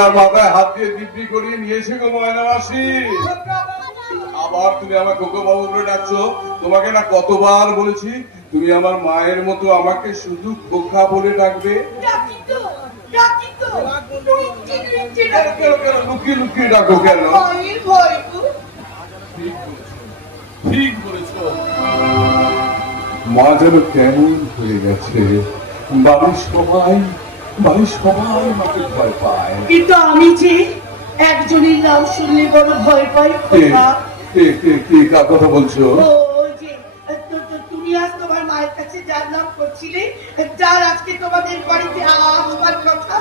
ময়নার মাথায় হাত দিয়ে দিব্যি করিয়ে নিয়েছে গো ময়না মাসি। আবার তুমি আমার খোকা বাবু বলে ডাকছো? তোমাকে না কতবার বলেছি তুমি আমার মায়ের মতো, আমাকে শুধু খোকা বলে ডাকবে। লুকিয়ে লুকিয়ে ডাকো কেন? ঠিক বলেছ, মা যেন কেমন হয়ে গেছে। বাড়ির সবাই মাকে ভয় পায়, কিন্তু আমি যে একজনের নাম শুনলে বড় ভয় পাই। কার কথা বলছো? তুমি আজ তোমার মায়ের কাছে যার নাম করছিলে, যার আজকে তোমাদের বাড়িতে আসবার কথা।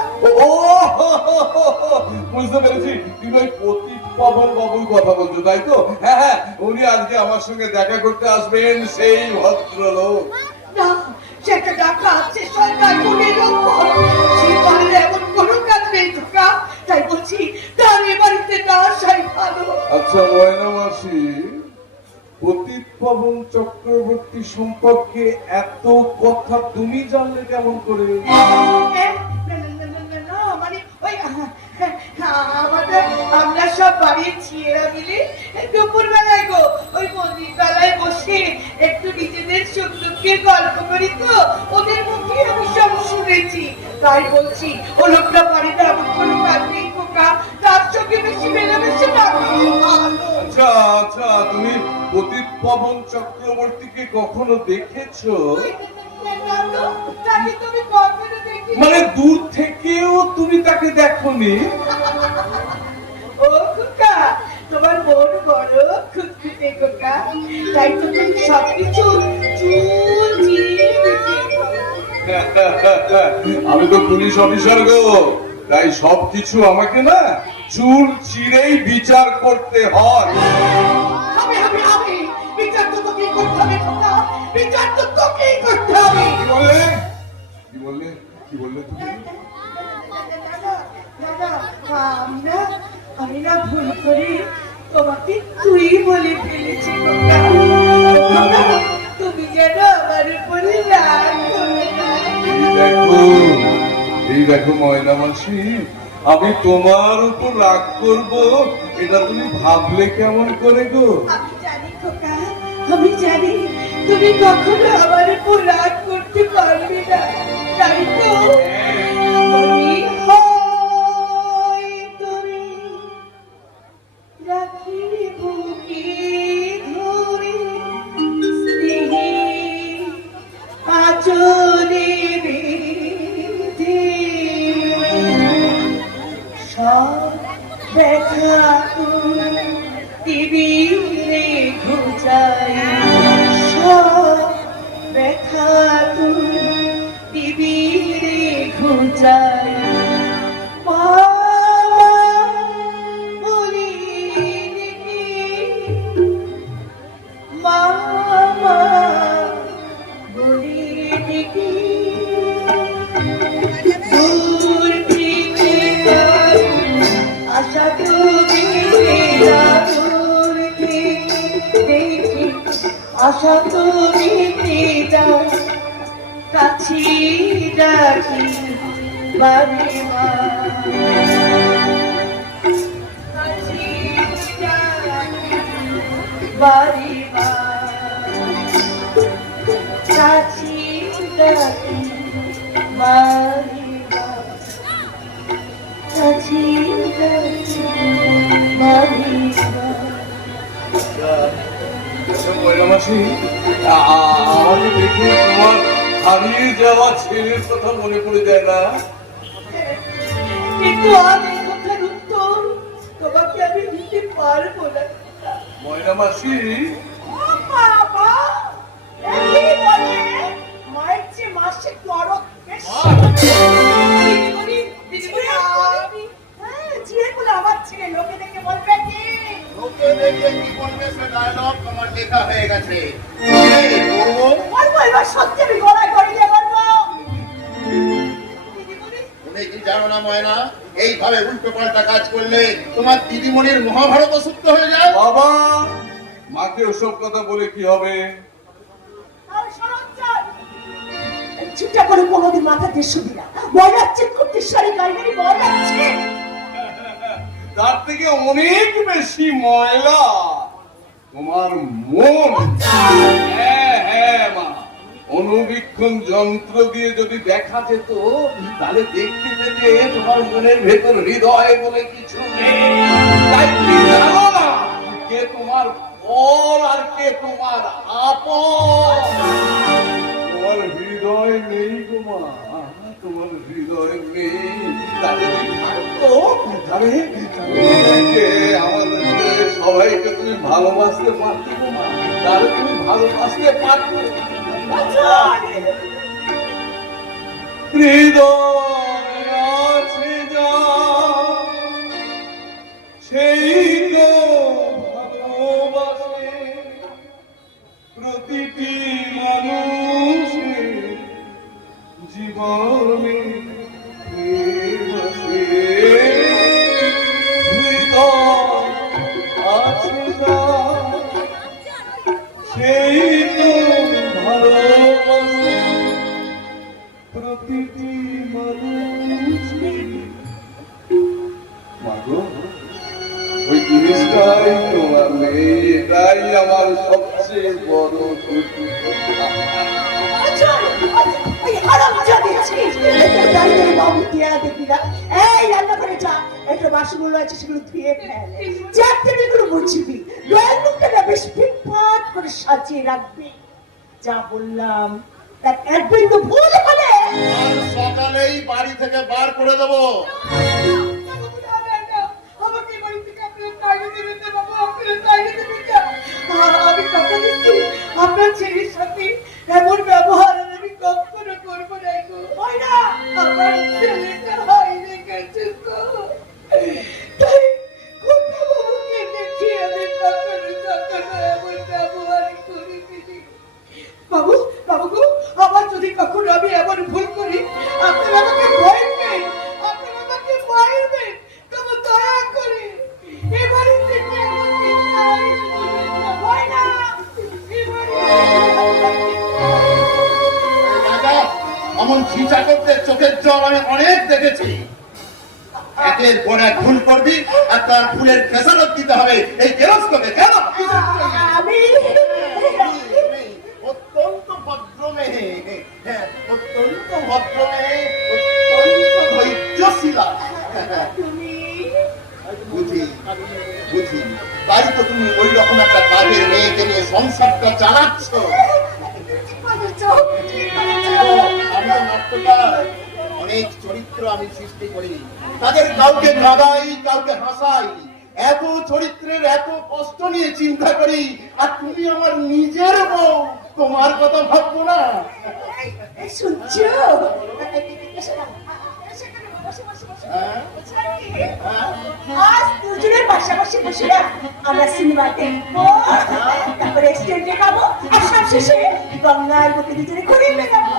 বুঝতে পেরেছি, তুমি ওই পতিত পাবন বাবুর কথা বলছো, তাই তো? হ্যাঁ হ্যাঁ, উনি আজকে আমার সঙ্গে দেখা করতে আসবেন, সেই ভদ্রলোক। না, সে একটা ডাকাত, সে সরকার গুণের লক্ষণ। সে বাড়ির এমন কোনো কাজ নেই খোকা, তাই বলছি তার এ বাড়িতে না আসাই ভালো। আচ্ছা ময়না মাসি, পতিত পাবন চক্রবর্তী সম্পর্কে এত কথা তুমি জানলে কেমন করে? আমরা সব বাড়ির ছিঁড়া মিলে দুপুর বেলায় গো ওই মন্দির বেলায় বসে একটু নিজেদের সুখ দুঃখের গল্প করি তো, ওদের মুখে আমি সব শুনেছি। তাই বলছি ও লোকটা বাড়িতে এমন কোনো কাজ নেই খোকা, তার চোখে বেশি মেলামেশা না। আচ্ছা আচ্ছা, তুমি পতিত পাবন চক্রবর্তীকে কখনো দেখেছো? মানে দূর থেকেও তুমি তাকে দেখোনি? ও খোকা, তোমার মন বড় খুঁতখুঁতে খোকা, তাই তো তুমি সবকিছু চুল চিরে আমি তো পুলিশ অফিসার গো, তাই সবকিছু আমাকে না চুল চিরেই বিচার করতে হয়। বিচার তো তোকেই করতে হবে খোকা, বিচার তো তোকেই করতে হবে। কি বললে তুমি? আমি না ভুল করে তোমাকে তুই বলে ফেলেছি খোকা। তুমি যেন আমার উপরে রাগ করবে না। এই দেখো ময়না মাসি, আমি তোমার উপর রাগ করব এটা তুমি ভাবলে কেমন করে গো? আমি জানি খোকা, আমি জানি তুমি কখনো আমার উপর রাগ করতে পারবে না, তাই তো আমি তোরে রাখি বুকে ধরে স্নেহে আঁচলে বেঁধে, সব ব্যথা দিবি রে ঘুচাই, সব ব্যথা দিবি রে ঘুচাই। বলি মামা বলি দেখি দূর থেকে আশা তুমি দূর থেকে দেখি, আশা তুমি কাছি ডাকি বাড়ি মা, কাছি ডাকি বাড়ি মা, কাছি ডাকি বাড়ি মা, কাছি ডাকি বাড়ি মা। ময়না মাসি, আমাকে দেখে তোমার হারিয়ে যাওয়া ছেলের কথা মনে পড়ে যায় না? কিন্তু আজ এই কথার উত্তর তোমাকে আমি দিতে পারবো না। ময়না মাসি, বাবা এই বলে মায়ের চেয়ে মাসে দরদ বেশি। দিদিমণি আমি জিয়ে বলে আমার ছেলে লোকে দেখে বলবে কি? লোকে দেখে কি বলবে সে ডায়লগ তোমার লেখা হয়ে গেছে। বলবো এবার সত্যি আমি গলায় গড়িয়ে বলবো। তুমি কি জানো না ময়না, এইভাবে উল্টো পাল্টা কাজ করলে তোমার দিদিমণির মহাভারত সূত্র হয়ে যায়। বাবা মাকে ওসব কথা বলে কি হবে? চিন্তা করে কোনোদিন মাথা দিয়ে শুবি না, ময়না চেক করতে সারি গাড়ি গাড়ি ময়না তার থেকে অনেক বেশি ময়লা তোমার মন। হ্যাঁ হ্যাঁ মা, অনুবীক্ষণ যন্ত্র দিয়ে যদি দেখা যেত তাহলে দেখতে পেতে তোমার মনের ভেতর হৃদয় বলে কিছু নেই। তাই তুমি জানো না কে তোমার পর আর কে তোমার আপন। তোমার হৃদয় নেই গো মা, তোমার হৃদয় নেই। তাহলে থাকতো তাহলে আমাদের সবাইকে তুমি ভালোবাসতে পারতে গো মা, তাহলে তুমি ভালোবাসতে পারতে। হৃদয় আছে যা সেই তো ভালোবাসে প্রতিটি মানুষের জীবনে প্রেম আছে। হৃদয় আছে যা সেই তো ভালোবাসে প্রতিটি মানুষের। মাগো, ওই জিনিসটাই তোমার নেই, এটাই আমার সবচেয়ে বড় দুঃখ। বাসনগুলো আছে সেগুলো ধুয়ে ফেল, চারটেগুলো মুছবি, ড্রয়িং রুমটা বেশ ফিটফাট করে সাজিয়ে রাখবি। যা বললাম তার এক বিন্দু ভুল হলে সকালেই বাড়ি থেকে বার করে দেবো। আমাকে বাড়ি থেকে আপনার বাইরে দেবেন না বাবা, আপনার বাইরে দেবেন না। আমি কথা দিচ্ছি আপনার ছেলের সাথে এমন ব্যবহার আমি কখনো করবো না গো। হয় না, আমার ছেলেটা বাইরে গেছে গো, তাই কোথা বাবুকে দেখি আমি কখনো কখনো এমন ব্যবহার করিনি। বাবু, বাবু গো, আবার যদি কখনো আমি এমন ভুল করি আপনারা আমাকে মারবেন, আপনারা আমাকে মারবেন। তবে দয়া করে এ বাড়ি থেকে আমাকে তাই বলবেন না। হয় না, এ বাড়ি রাজা, অমন ছিচা করতে চোখের জল আমি অনেক দেখেছি। একের পর এক ভুল করবি আর তার ভুলের খেসারত দিতে হবে। এই গেরস্তকে কেন? আমি অত্যন্ত ভদ্র মেয়ে, হ্যাঁ, অত্যন্ত ভদ্র মেয়ে, অত্যন্ত ধৈর্যশীলা। তুমি বুঝি বুঝি, তাই তো তুমি ওই রকম একটা কাজের মেয়েকে নিয়ে সংসারটা চালাচ্ছ। আমি তো নাট্যকার, অনেক চরিত্র আমি সৃষ্টি করি, তাদের কাউকে কাঁদাই, কাউকে হাসাই। এত চরিত্রের এত কষ্ট নিয়ে চিন্তা করি, আর তুমি আমার নিজের বউ, তোমার কথা ভাববো না? শুনছো? আজ দুজনের পাশাপাশি বসে না আমরা সিনেমা দেখবো, তারপরে রেস্টুরেন্টে খাবো, আর সবশেষে গঙ্গার বুকে দুজনে ঘুরে বেড়াবো।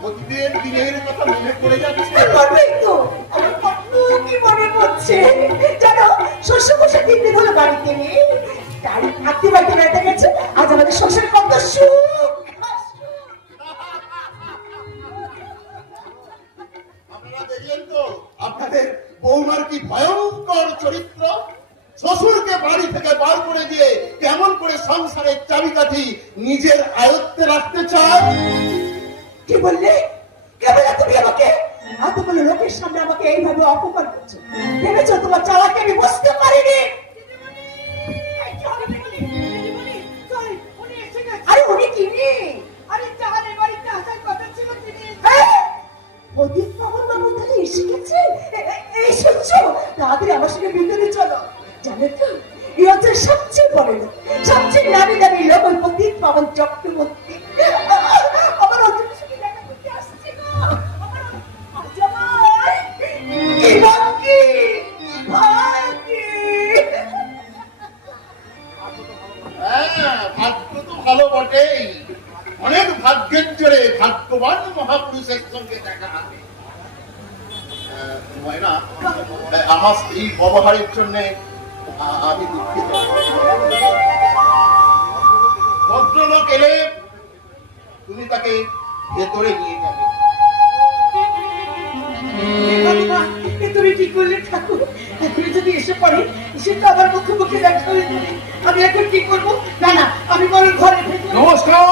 প্রতিদিন দিনের কথা মনে পড়ে যাচ্ছে। করবেই তো, আমার কত কি মনে পড়ছে জানো। শ্বশুরমশাই 3 দিন হলো বাড়িতে নেই, তাই থাকতে বাড়িতে বেড়াতে গেছে। আজ আমাদের শ্বশুর কত সুখ। আপনারা দেখলেন তো আপনাদের বৌমার কি ভয়ঙ্কর চরিত্র। শ্বশুরকে বাড়ি থেকে বার করে দিয়ে কেমন করে সংসারের চাবিকাঠি নিজের আয়ত্তে রাখতে চায়। কি বললে? কে বলে তুমি আমাকে? এতগুলো লোকের সামনে আমাকে এইভাবে অপমান করছো? ভেবেছো তোমার চালাকে আমি বুঝতে পারিনি? আরে উনি কি রে? আরে যার এ বাড়িতে আসার কথা ছিল তিনি প্রদীপ পাবন বাবু তাহলে এসে গেছে। এই শুনছো? তাড়াতাড়ি আমার সঙ্গে বিন্দুতে চলো। জানো তো এই অঞ্চলের সবচেয়ে বড় লোক, সবচেয়ে নামি দামি লোক ওই প্রদীপ পাবন চক্রবর্তী। আমার অঞ্চলের সঙ্গে দেখা করতে আসছে গো। আমার জামাই কি বাকি ভাগ্যি। হ্যাঁ, ভাগ্য তো ভালো বটেই। অনেক ভাগ্যের জোরে ভাগ্যবান মহাপুরুষের সঙ্গে দেখা হবে। ময়না, আমার স্ত্রী ব্যবহারের জন্য আমি দুঃখিত। ভদ্রলোক এলে তুমি তাকে ভেতরে নিয়ে যাবে। তুমি কি করলে ঠাকুর? এখনই যদি এসে পড়ে, এসে তো আবার মুখে মুখে দেখা হয়ে যাবে। আমি এখন কি করবো? না না, আমি বরং ঘরে ভেতরে। নমস্কার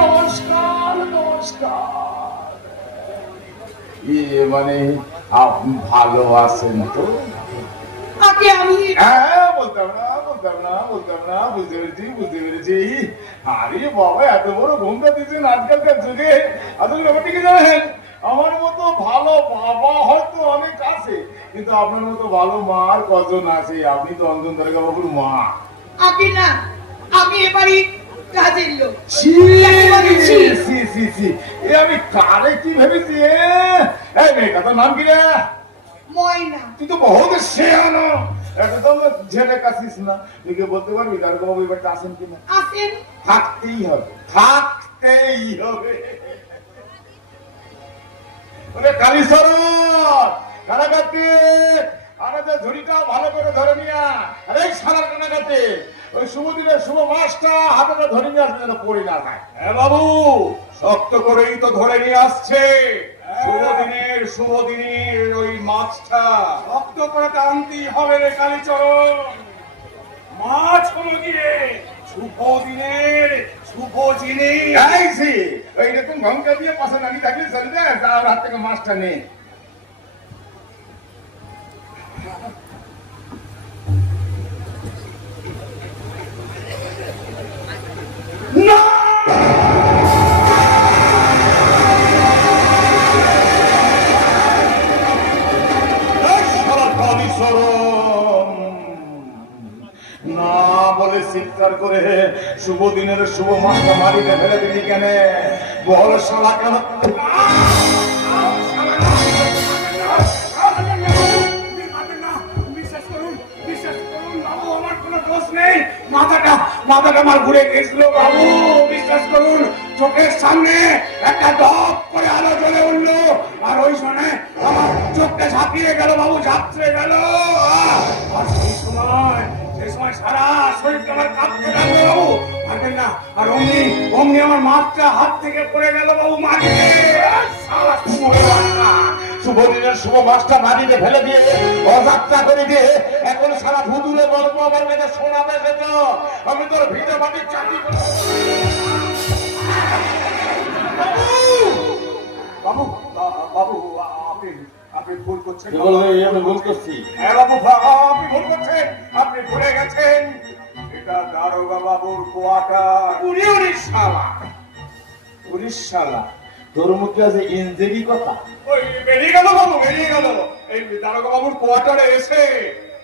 নমস্কার নমস্কার। মানে আপনি ভালো আছেন তো? আগে আমি হ্যাঁ, বলতাম না, বুঝতে পেরেছি। আরে বাবা, এত বড় ঘুমটা দিচ্ছেন আজকালকার যুগে। আসলে ব্যাপারটা কি জানেন, আমার মতো ভালো বাবা হয়তো অনেক আছে, কিন্তু আপনার মতো ভালো মা আর কজন আছে? আপনি তো অঞ্জন দারোগা বাবুর মা। আগে না, আমি এবারই কাজের লোক। ছি, এ আমি কারে কি ভেবেছি? এই মেয়েটা, তোর নাম কি রে? ময়না। তুই তো বহুত শেয়ানো, একদম ঝেড়ে কাছিস না। তুই কি বলতে পারবি দারোগা বাবু এবারটা আসেন কিনা? আসেন। থাকতেই হবে। ওরে কালীশ্বর, কারাগাতে আমাদের ঝুড়িটা ভালো করে ধরে নিয়া। আরে সারা কারাগাতে ওই শুভ দিনের শুভ মাসটা হাতে ধরে নিয়ে আসবে, যেন পড়ে না যায়। হ্যাঁ বাবু, শক্ত করেই তো ধরে নিয়ে আসছে। শুভ দিনের ওই মাছটা শক্ত করে আনতেই হবে রে কালীচরণ। মাছ হলো গিয়ে শুভ দিনের শুভ জিনিস। এইরকম ঘন্টা দিয়ে পাশে নাকি থাকলে চলবে? যার হাত থেকে মাছটা নে। না! না বলে চিৎকার করে শুভ দিনের শুভ মাসটা মারিতে ফেলে দিলি কেন? বল শালা কেন? মাথাটা আমার ঘুরে গেছিল বাবু, বিশ্বাস করুন। চোখের সামনে একটা দপ করে আলো জ্বলে উঠলো, আর ওই সময় আমার চোখটা ঝাঁপিয়ে গেল বাবু, ঝাঁপড়ে গেল। আর সেই সময় সারা শরীরটা আমার কাঁপতে লাগলো বাবু, পারবেন না। আর অমনি আমার মাছটা হাত থেকে পড়ে গেল বাবু মাটিতে। শুভ দিনের শুভ মাছটা মাটিতে ফেলে দিয়ে অযাত্রা করে দিয়ে এখন সারা ভুতুরে গল্প আমার কাছে শোনাতে যেত। আমি তোর ভিটে মাটির চাকরি করে বাবু বাবু আপনি ভুল করছেন। আমি ভুল করছি? হ্যাঁ বাবু, আপনি ভুল করছেন। আপনি ভুলে গেছেন এটা দারোগা বাবুর কোয়ার্টার। উড়িষ্যালা তোর মুখে আছে ইঞ্জেরি কথা। ওই বেরিয়ে গেল বাবু, বেরিয়ে গেল। এই দারোগা বাবুর কোয়ার্টারে এসে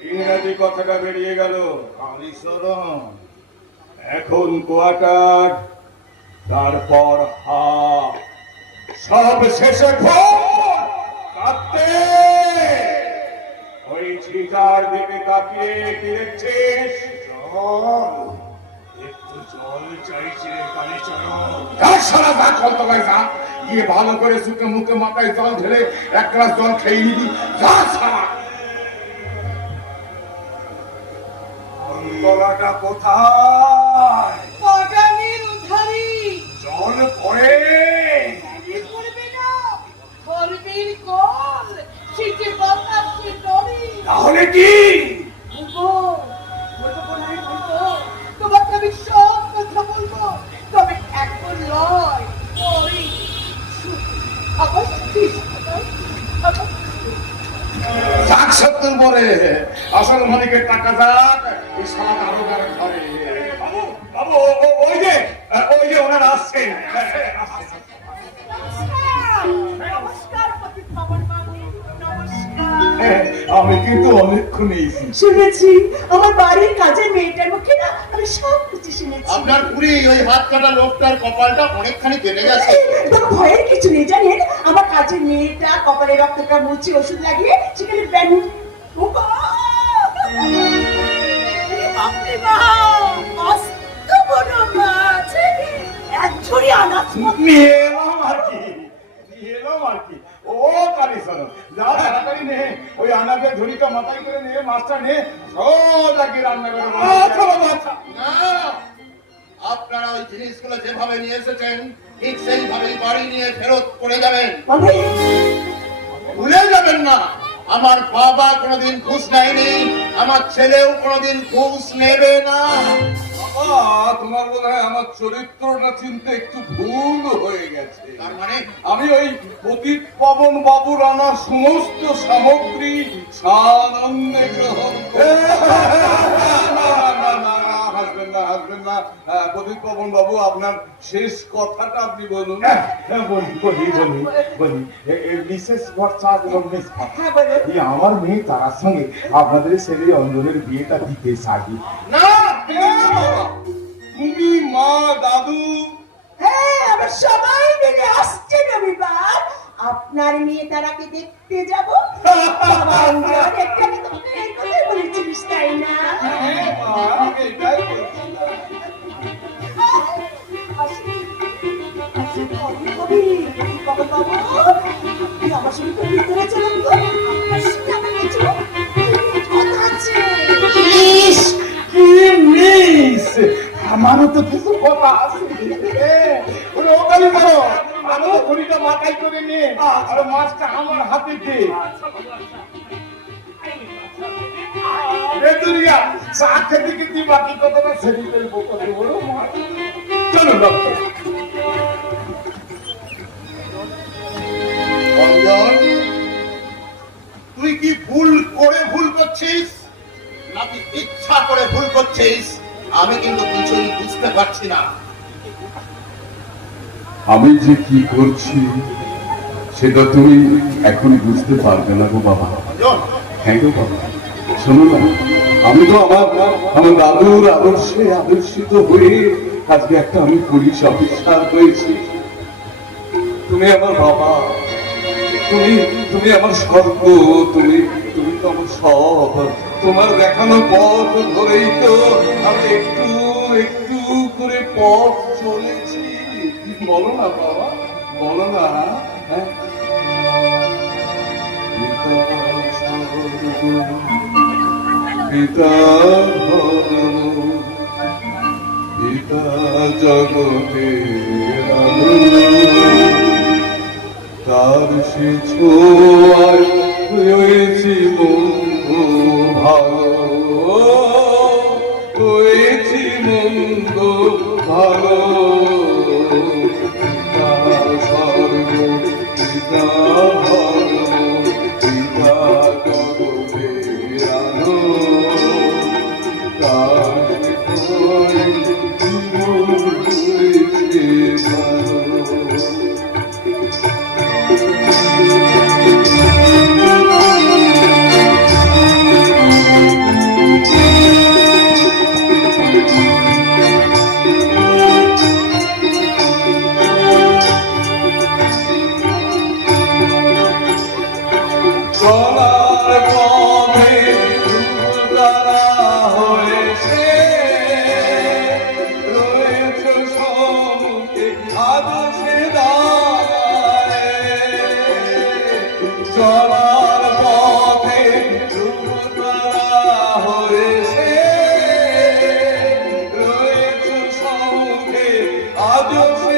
ইংরেজি কথাটা বেরিয়ে গেল। কালীশ্বরম, এখন কোয়ার্টার, তারপর সব শেষে কাঁদতে। ওই ছিটার দিকে তাকিয়ে কি দেখছিস? জল, একটু জল চাইছে কালীচরণ। সারা যা চলতে ভাই যা, গিয়ে ভালো করে সুখে মুখে মাথায় জল ঢেলে এক গ্লাস জল খেয়ে নিবি। যা সারা। অন্তরাটা কোথায়? বাগানের উধারি। জল পড়ে পড়বে না, ধর্মের কল, শীতে বাতাসে নড়ে। তাহলে কি? তোমাকে আমি সব কথা বলবো, তবে এখন নয়, ওই যাক সত্তর পরে আসল মালিকের টাকা যাক, ওই সাত আরো ঘরে। বাবু বাবু, ওই যে ওনারা আসছেন। নমস্কার পতিত পাবন বাবু, নমস্কার। আমি কিন্তু অনেকক্ষণ এসেছি। শুনেছি আমার বাড়ির কাজের মেয়েটার মুখে না আমি সব কিছু শুনেছি। আপনার পুরি ওই হাত কাটা লোকটার কপালটা অনেকখানি কেটে গেছে। তবে ভয়ের কিছু নেই জানেন, আমার কাজের মেয়েটা কপালে রক্তটা মুছে ওষুধ লাগিয়ে সেখানে ব্যান্ড নিয়ে এলাম আর কি। ও কালীশ্বরম, যা তাড়াতাড়ি নে, ওই আনাজের ঝুড়িটা মাথায় করে নিয়ে মাছটা নে, সোজা গিয়ে রান্না করে। না, আপনারা ওই জিনিসগুলো যেভাবে নিয়ে এসেছেন ঠিক সেইভাবেই বাড়ি নিয়ে ফেরত করে যাবেন। ভুলে যাবেন না আমার বাবা কোনোদিন ঘুষ নেয়নি, আমার ছেলেও কোনোদিন ঘুষ নেবে না। বাবা, তোমার বোধ হয় আমার চরিত্রটা চিনতে একটু ভুল হয়ে গেছে। তার মানে আমি ওই প্রদীপ পবন বাবুর আনা সমস্ত সামগ্রী সানন্দে গ্রহণ করি। না, না, না, না, হাসবেন না, হাসবেন না। প্রদীপ পবন বাবু, আপনার শেষ কথাটা আপনি বলুন। বলি মিসেস ভরসা এবং মিস হ্যাঁ বলো। এই আমার মেয়ে তার সঙ্গে আপনাদের ছেলে অঞ্জনের বিয়েটা দিতে চাই। না, বাবা, তুমি, মা, দাদু, হ্যাঁ, আমরা সবাই মিলে আসছে রবিবার আপনার মেয়ে তারাকে দেখতে যাব। বাবা অঞ্জন, এখানে তো এই কথাই বলেছিলিস, তাই না? হ্যাঁ, মা, আমি এটাই বলছিলাম। আমার সঙ্গে তো ভিতরে চলুন তো, আপনার সঙ্গে আমার কিছু কথা আছে। ইস, কি মিস, আমারও তো কিছু কথা আছে। ওরে ওখানে করো, আমি তো ঘড়িটা মাথায় করে নিয়ে আর মাছটা আমার হাতে দে। বেদুরিয়া, চা খেতে খেতে বাকি কথাটা ছেড়ে ফেলবো কত বড় মাছ। চলো ডক্টর। অঞ্জন, তুই কি ভুল করে ভুল করছিস নাকি ইচ্ছা করে ভুল করছিস? আমি কিন্তু কিছুই বুঝতে পারছি না। আমি যে কি করছি সেটা তুমি এখন বুঝতে পারবে না গো বাবা। অঞ্জন, হ্যাঁ গো বাবা, শোনো না, আমি তো আমার দাদুর আদর্শে আদর্শিত হয়ে আজকে একটা আমি পুলিশ অফিসার হয়েছি। তুমি আমার বাবা, তুমি তুমি আমার স্বর্গ, তুমি তুমি তো আমার সব। তোমার দেখানো পথ ধরেই তো আমি একটু একটু করে পথ চলেছি। বলো না বাবা, বলো না। হ্যাঁ, পিতা ধর্ম, পিতা জগতের আলো, তার সে ছোঁয়ায় হয়েছি মন্দ ভালো, হয়েছি মন্দ ভালো। পিতা স্বর্গ, পিতা ধর্ম, পিতা জগতের আলো, তার সে ছোঁয়ায় জীবন হয়েছে ভালো। চলার পথে দুর্গারা হয়েছে, রয়েছে সম্মুখে আদর্শে দাঁড়ায়। চলার পথে দুর্গারা হয়েছে, রয়েছে সম্মুখে আদর্শে